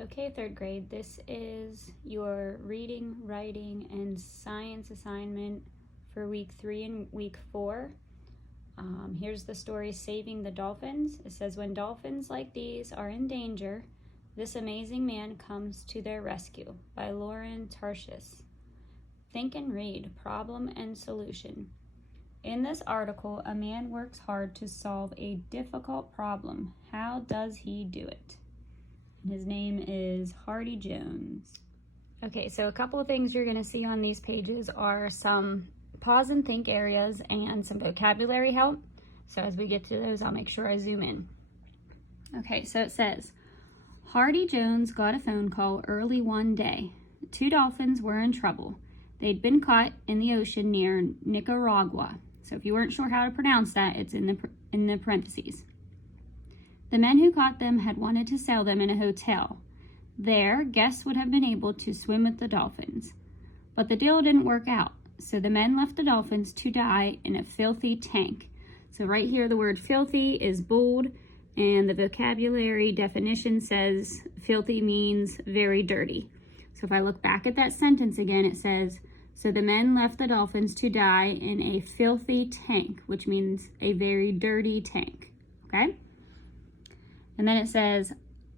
Okay, third grade, this is your reading, writing, and science assignment for week 3 and week 4. Here's the story, Saving the Dolphins. It says, when dolphins like these are in danger, this amazing man comes to their rescue, by Lauren Tarshis. Think and read, problem and solution. In this article, a man works hard to solve a difficult problem. How does he do it? His name is Hardy Jones. Okay, so a couple of things you're going to see on these pages are some pause and think areas and some vocabulary help. So as we get to those, I'll make sure I zoom in. Okay, so it says, Hardy Jones got a phone call early one day. 2 dolphins were in trouble. They'd been caught in the ocean near Nicaragua. So if you weren't sure how to pronounce that, it's in the parentheses. The men who caught them had wanted to sell them in a hotel. There, guests would have been able to swim with the dolphins. But the deal didn't work out, so the men left the dolphins to die in a filthy tank. So right here, the word filthy is bold, and the vocabulary definition says filthy means very dirty. So if I look back at that sentence again, it says, so the men left the dolphins to die in a filthy tank, which means a very dirty tank, okay? And then it says,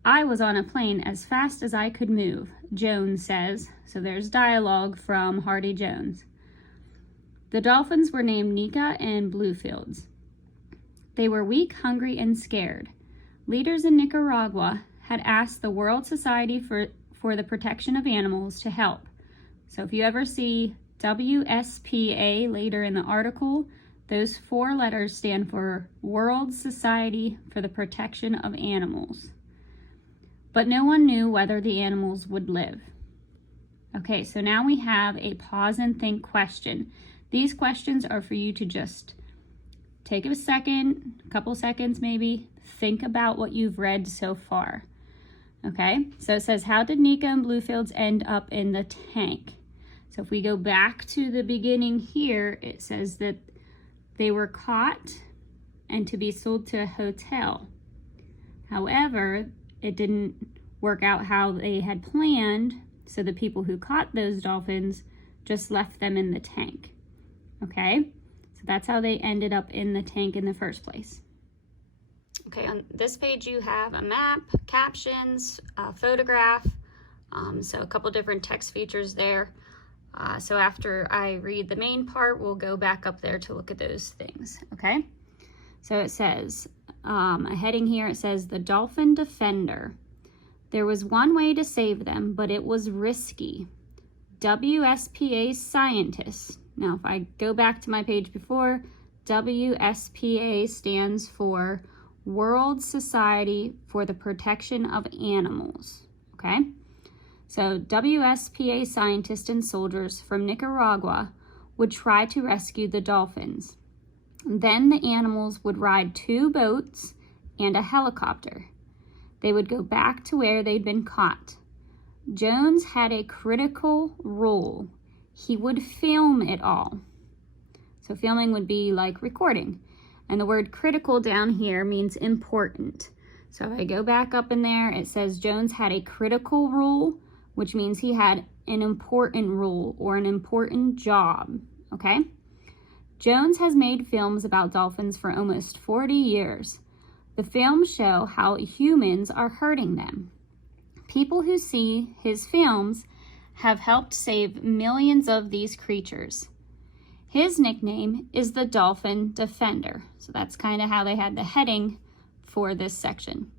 I was on a plane as fast as I could move, Jones says. So there's dialogue from Hardy Jones. The dolphins were named Nika and Bluefields. They were weak, hungry, and scared. Leaders in Nicaragua had asked the World Society for the Protection of Animals to help. So if you ever see WSPA later in the article, those 4 letters stand for World Society for the Protection of Animals. But no one knew whether the animals would live. Okay, so now we have a pause and think question. These questions are for you to just take a second, a couple seconds maybe, think about what you've read so far. Okay, so it says, how did Nika and Bluefields end up in the tank? So if we go back to the beginning here, it says that they were caught and to be sold to a hotel. However, it didn't work out how they had planned, so the people who caught those dolphins just left them in the tank. Okay, so that's how they ended up in the tank in the first place. Okay, on this page you have a map, captions, a photograph, so a couple different text features there. So after I read the main part, we'll go back up there to look at those things, okay? So it says, a heading here, it says, the Dolphin Defender. There was one way to save them, but it was risky. WSPA scientists. Now, if I go back to my page before, WSPA stands for World Society for the Protection of Animals, okay? So WSPA scientists and soldiers from Nicaragua would try to rescue the dolphins. Then the animals would ride 2 boats and a helicopter. They would go back to where they'd been caught. Jones had a critical role. He would film it all. So filming would be like recording. And the word critical down here means important. So if I go back up in there, it says Jones had a critical role, which means he had an important role or an important job, okay? Jones has made films about dolphins for almost 40 years. The films show how humans are hurting them. People who see his films have helped save millions of these creatures. His nickname is the Dolphin Defender. So that's kind of how they had the heading for this section.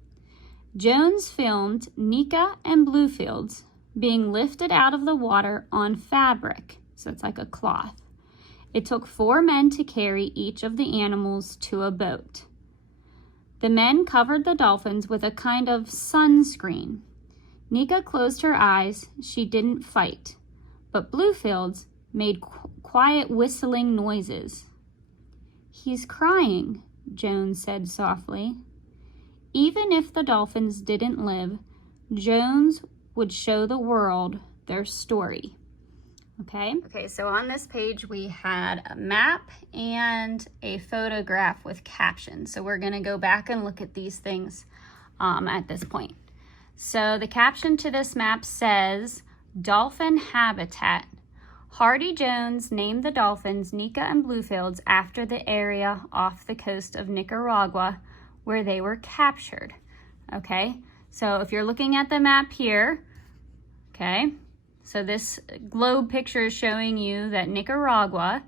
Jones filmed Nika and Bluefields being lifted out of the water on fabric. So it's like a cloth. It took 4 men to carry each of the animals to a boat. The men covered the dolphins with a kind of sunscreen. Nika closed her eyes. She didn't fight. But Bluefields made quiet whistling noises. He's crying, Jones said softly. Even if the dolphins didn't live, Jones would show the world their story. Okay, so on this page we had a map and a photograph with captions. So we're gonna go back and look at these things at this point. So the caption to this map says, Dolphin Habitat. Hardy Jones named the dolphins Nika and Bluefields after the area off the coast of Nicaragua where they were captured. Okay, so if you're looking at the map here, okay, so this globe picture is showing you that Nicaragua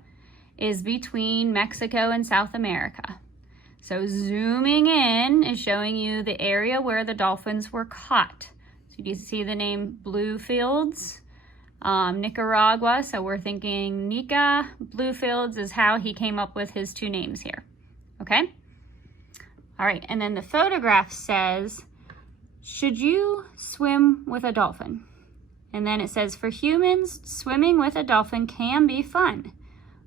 is between Mexico and South America. So zooming in is showing you the area where the dolphins were caught. So you see the name Bluefields, Nicaragua. So we're thinking Nika, Bluefields is how he came up with his two names here. Okay? All right, and then the photograph says, should you swim with a dolphin? And then it says, for humans, swimming with a dolphin can be fun.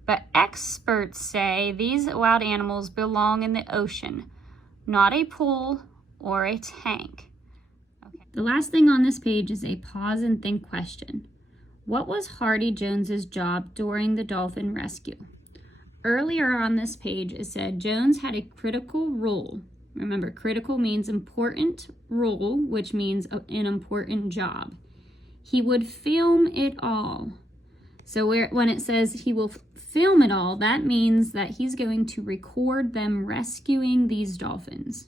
But experts say these wild animals belong in the ocean, not a pool or a tank. Okay. The last thing on this page is a pause and think question. What was Hardy Jones's job during the dolphin rescue? Earlier on this page, it said Jones had a critical role. Remember, critical means important role, which means an important job. He would film it all. So when it says he will film it all, that means that he's going to record them rescuing these dolphins.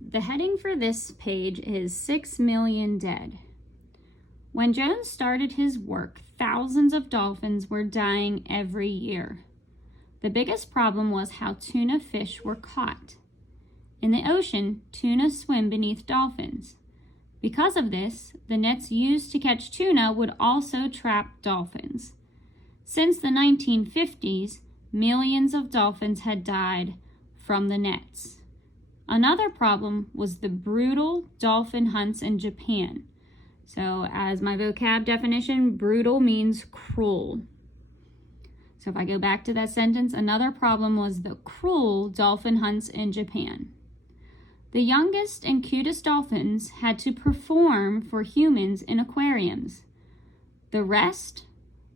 The heading for this page is 6 million dead. When Jones started his work, thousands of dolphins were dying every year. The biggest problem was how tuna fish were caught. In the ocean, tuna swim beneath dolphins. Because of this, the nets used to catch tuna would also trap dolphins. Since the 1950s, millions of dolphins had died from the nets. Another problem was the brutal dolphin hunts in Japan. So as my vocab definition, brutal means cruel. So if I go back to that sentence, another problem was the cruel dolphin hunts in Japan. The youngest and cutest dolphins had to perform for humans in aquariums. The rest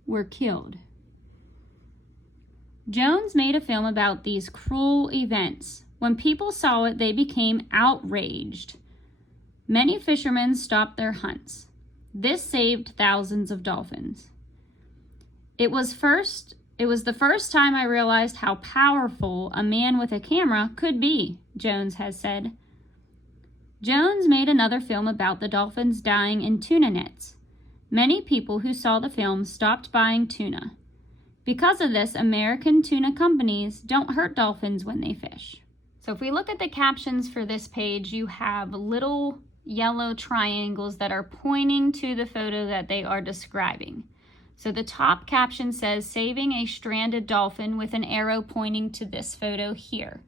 were killed. Jones made a film about these cruel events. When people saw it, they became outraged. Many fishermen stopped their hunts. This saved thousands of dolphins. It was the first time I realized how powerful a man with a camera could be, Jones has said. Jones made another film about the dolphins dying in tuna nets. Many people who saw the film stopped buying tuna. Because of this, American tuna companies don't hurt dolphins when they fish. So if we look at the captions for this page, you have little yellow triangles that are pointing to the photo that they are describing. So the top caption says, saving a stranded dolphin, with an arrow pointing to this photo here.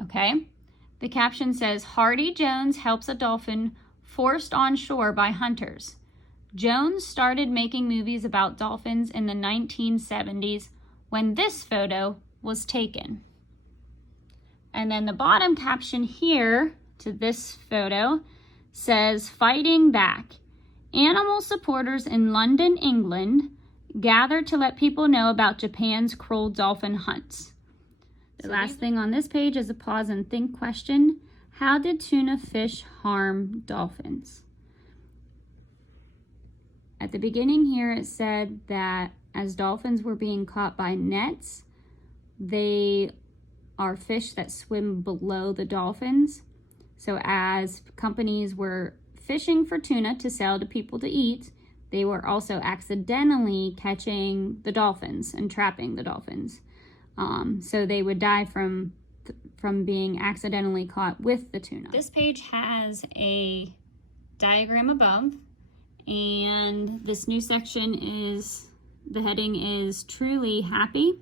Okay? The caption says, Hardy Jones helps a dolphin forced on shore by hunters. Jones started making movies about dolphins in the 1970s when this photo was taken. And then the bottom caption here to this photo says, fighting back. Animal supporters in London, England gathered to let people know about Japan's cruel dolphin hunts. The last thing on this page is a pause and think question. How did tuna fish harm dolphins? At the beginning here, it said that as dolphins were being caught by nets, they are fish that swim below the dolphins. So as companies were fishing for tuna to sell to people to eat, they were also accidentally catching the dolphins and trapping the dolphins. So they would die from being accidentally caught with the tuna. This page has a diagram above, and this new section the heading is Truly Happy.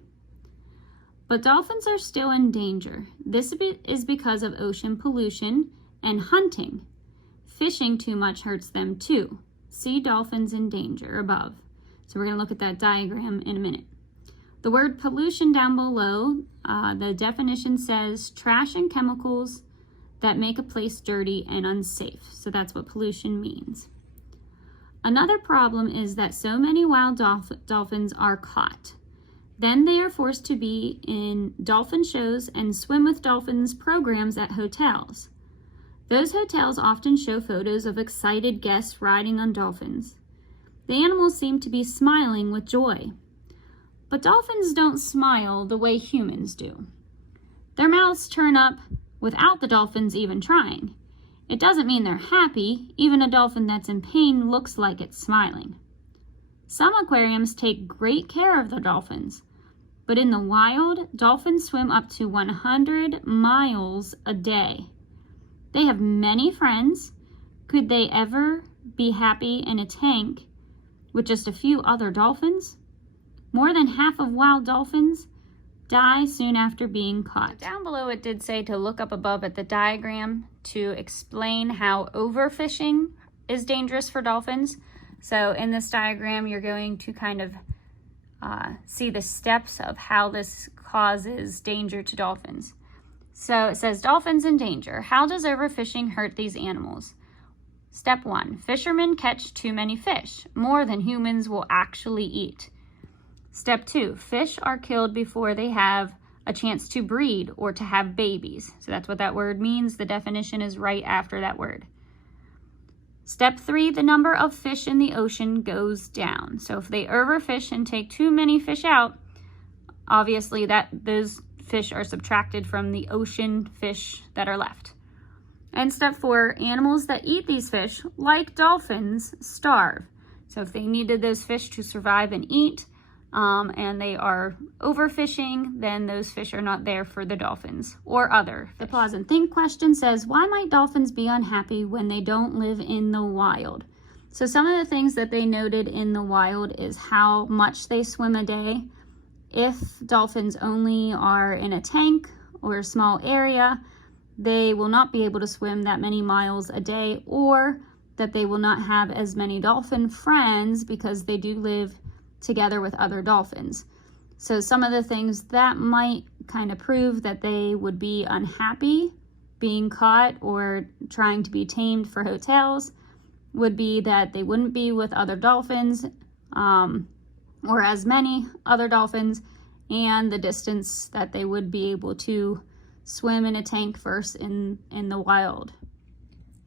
But dolphins are still in danger. This is because of ocean pollution and hunting. Fishing too much hurts them too. See dolphins in danger above. So we're going to look at that diagram in a minute. The word pollution down below, the definition says trash and chemicals that make a place dirty and unsafe. So that's what pollution means. Another problem is that so many wild dolphins are caught. Then they are forced to be in dolphin shows and swim with dolphins programs at hotels. Those hotels often show photos of excited guests riding on dolphins. The animals seem to be smiling with joy. But dolphins don't smile the way humans do. Their mouths turn up without the dolphins even trying. It doesn't mean they're happy. Even a dolphin that's in pain looks like it's smiling. Some aquariums take great care of the dolphins, but in the wild, dolphins swim up to 100 miles a day. They have many friends. Could they ever be happy in a tank with just a few other dolphins? More than half of wild dolphins die soon after being caught. Down below it did say to look up above at the diagram to explain how overfishing is dangerous for dolphins. So in this diagram, you're going to kind of see the steps of how this causes danger to dolphins. So it says dolphins in danger. How does overfishing hurt these animals? Step 1, fishermen catch too many fish, more than humans will actually eat. Step 2, fish are killed before they have a chance to breed or to have babies. So that's what that word means. The definition is right after that word. Step 3, the number of fish in the ocean goes down. So if they overfish and take too many fish out, obviously those fish are subtracted from the ocean fish that are left. And step 4, animals that eat these fish, like dolphins, starve. So if they needed those fish to survive and eat, and they are overfishing, then those fish are not there for the dolphins or other fish. The pause and think question says, why might dolphins be unhappy when they don't live in the wild? So some of the things that they noted in the wild is how much they swim a day. If dolphins only are in a tank or a small area, they will not be able to swim that many miles a day, or that they will not have as many dolphin friends because they do live together with other dolphins. So some of the things that might kind of prove that they would be unhappy being caught or trying to be tamed for hotels would be that they wouldn't be with other dolphins or as many other dolphins, and the distance that they would be able to swim in a tank versus in the wild.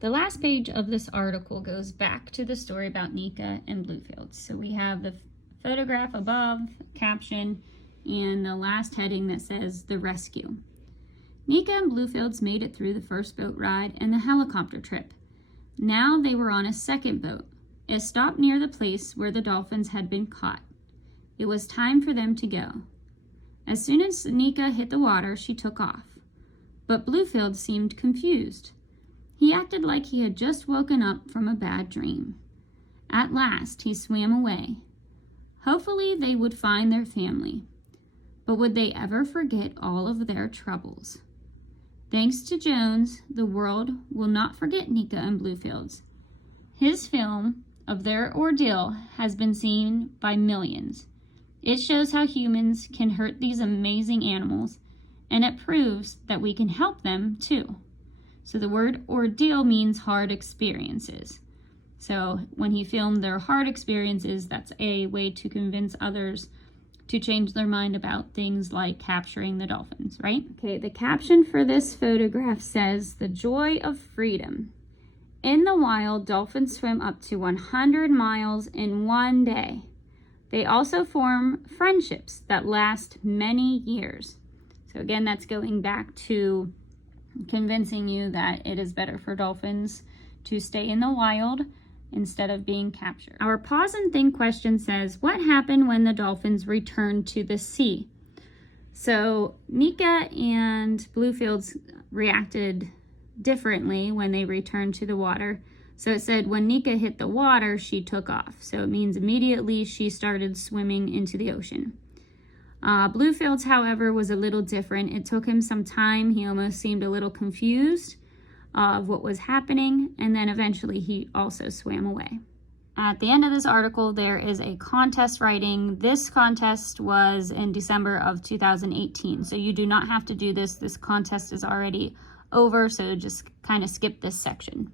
The last page of this article goes back to the story about Nika and Bluefields. So we have the photograph above, caption, and the last heading that says the rescue. Nika and Bluefields made it through the first boat ride and the helicopter trip. Now they were on a second boat. It stopped near the place where the dolphins had been caught. It was time for them to go. As soon as Nika hit the water, she took off. But Bluefields seemed confused. He acted like he had just woken up from a bad dream. At last, he swam away. Hopefully they would find their family, but would they ever forget all of their troubles? Thanks to Jones, the world will not forget Nika and Bluefields. His film of their ordeal has been seen by millions. It shows how humans can hurt these amazing animals, and it proves that we can help them too. So the word ordeal means hard experiences. So when he filmed their hard experiences, that's a way to convince others to change their mind about things like capturing the dolphins, right? Okay, the caption for this photograph says, "The joy of freedom." In the wild, dolphins swim up to 100 miles in one day. They also form friendships that last many years. So again, that's going back to convincing you that it is better for dolphins to stay in the wild instead of being captured. Our pause and think question says, what happened when the dolphins returned to the sea? So Nika and Bluefields reacted differently when they returned to the water. So it said when Nika hit the water, she took off. So it means immediately she started swimming into the ocean. Bluefields, however, was a little different. It took him some time. He almost seemed a little confused of what was happening, and then eventually he also swam away. At the end of this article, there is a contest writing. This contest was in December of 2018, so you do not have to do this. This contest is already over, so just kind of skip this section.